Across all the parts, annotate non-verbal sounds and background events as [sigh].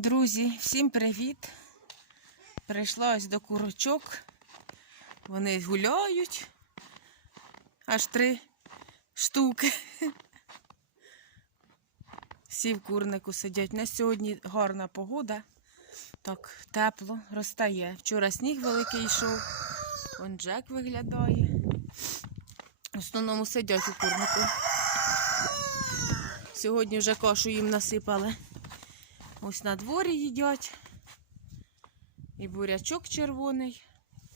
Друзі, всім привіт! Прийшла ось до курочок. Вони гуляють. Аж три штуки. Всі в курнику сидять. На сьогодні гарна погода. Так, тепло, розтає. Вчора сніг великий йшов. Вон Джек виглядає. В основному сидять у курнику. Сьогодні вже кашу їм насипали. Ось на дворі їдять. І бурячок червоний,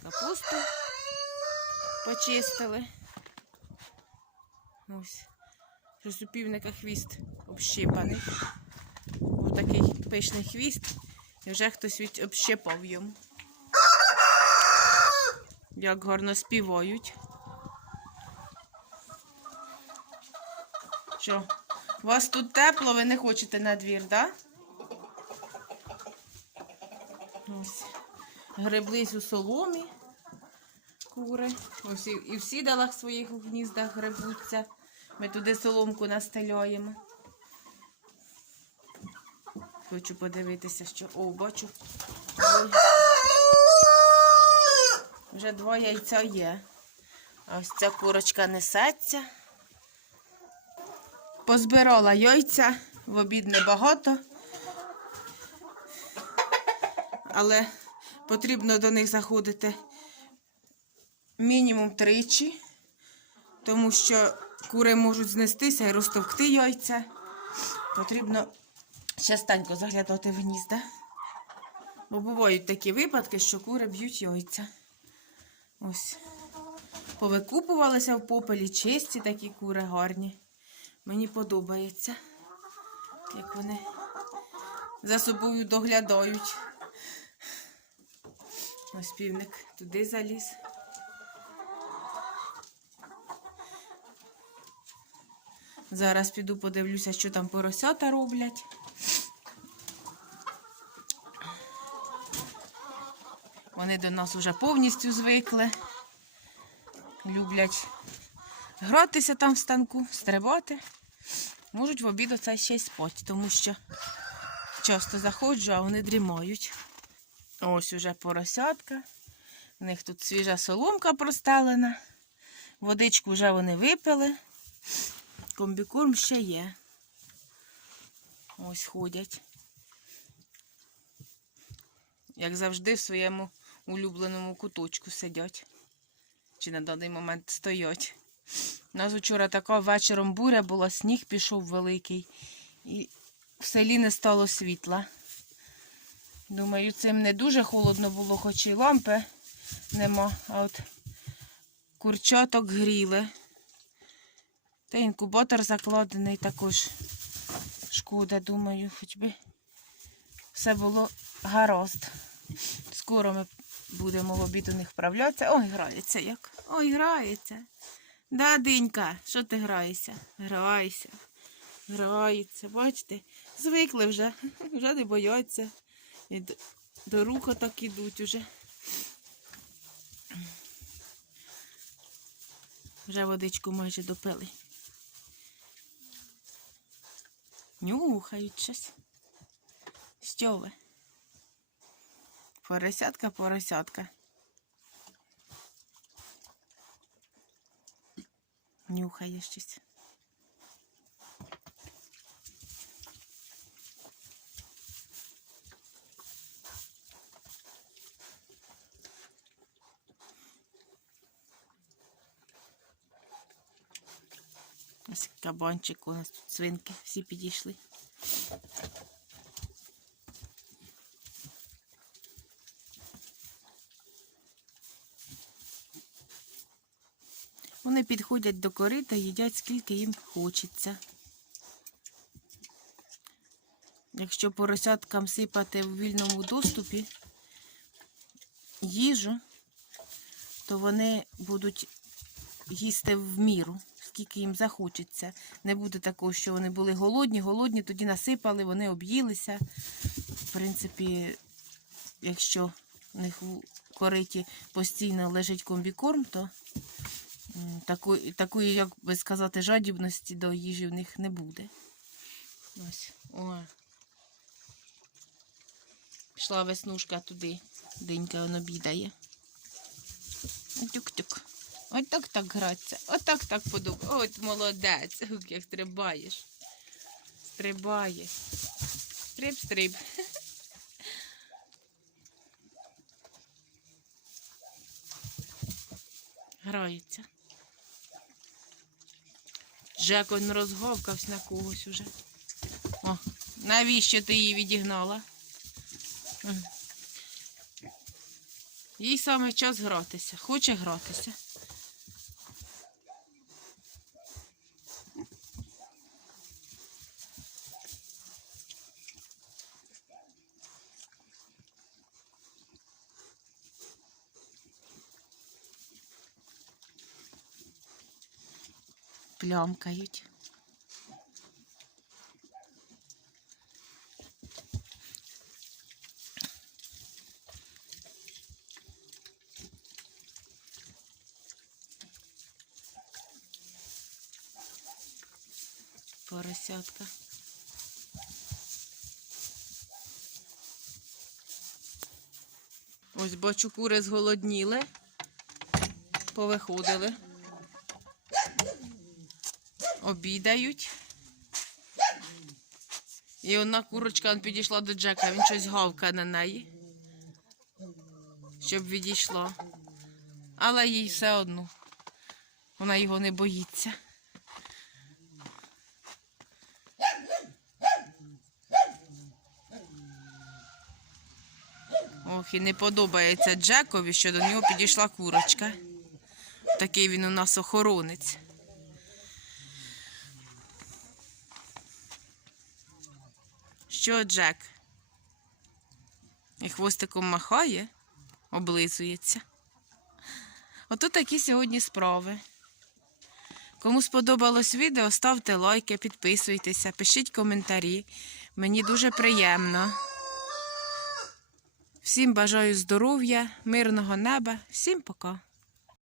капусту почистили. Ось. Щось у півника хвіст общипаний. Був такий пишний хвіст, і вже хтось від общипав йому. Як гарно співають. Що? У вас тут тепло, ви не хочете на двір, так? Да? Ось. Греблись у соломі кури. Ось і, в сідалах своїх у гніздах гребуться. Ми туди соломку настеляємо. Хочу подивитися, що. О, бачу. Вже два яйця є. Ось ця курочка несеться. Позбирала яйця, в обід небагато. Але потрібно до них заходити мінімум тричі, тому що кури можуть знестися і розтовкти яйця. Потрібно частенько заглядати в гнізда. Бо бувають такі випадки, що кури б'ють яйця. Ось. Повикупувалися в попелі, чисті такі кури гарні. Мені подобається, як вони за собою доглядають. Ось півник туди заліз. Зараз піду подивлюся, що там поросята роблять. Вони до нас вже повністю звикли. Люблять гратися там в станку, стрибати. Можуть в обід оце ще й спати, тому що часто заходжу, а вони дрімають. Ось уже поросятка. У них тут свіжа соломка простелена. Водичку вже вони випили. Комбікорм ще є. Ось ходять. Як завжди, в своєму улюбленому куточку сидять. Чи на даний момент стоять. У нас вчора така вечором буря була, сніг пішов великий. І в селі не стало світла. Думаю, цим не дуже холодно було, хоч і лампи нема. А от курчаток гріли. Та інкубатор закладений також. Шкода, думаю, хоч би все було гаразд. Скоро ми будемо в обід у них вправлятися. Ой, грається як. Ой, грається. Да, динька, що ти граєшся? Грайся. Грається. Бачите? Звикли вже, [laughs] вже не бояться. І до, до так ідуть уже. Вже водичку майже допили. Нюхають щось. Що ви? Поросятка, поросятка. Нюхає щось. Ось кабанчик у нас тут свинки всі підійшли. Вони підходять до корита, їдять скільки їм хочеться. Якщо поросяткам сипати в вільному доступі їжу, то вони будуть їсти в міру, скільки їм захочеться. Не буде такого, що вони були голодні, голодні, тоді насипали, вони об'їлися. В принципі, якщо у них у кориті постійно лежить комбікорм, то такої, такої, як би сказати, жадібності до їжі в них не буде. Ось. О. Йшла веснушка туди. Денька он обідає. Тюк-тюк. От так так гратися. От так так подобається. От молодець. Як стрибаєш. Стрибає. Стриб-стриб. Грається. Жек он розговкався на когось уже. О, навіщо ти її відігнала? Їй саме час гратися. Хоче гратися. Плямкають. Поросятка. Ось бачу, кури зголодніли, повиходили, обідають. І одна курочка підійшла до Джека, він щось гавкає на неї, щоб відійшла. Але їй все одно. Вона його не боїться. Ох, і не подобається Джекові, що до нього підійшла курочка. Такий він у нас охоронець. Що, Джек? І хвостиком махає, облизується. Ото такі сьогодні справи. Кому сподобалось відео, ставте лайки, підписуйтеся, пишіть коментарі. Мені дуже приємно. Всім бажаю здоров'я, мирного неба, всім пока.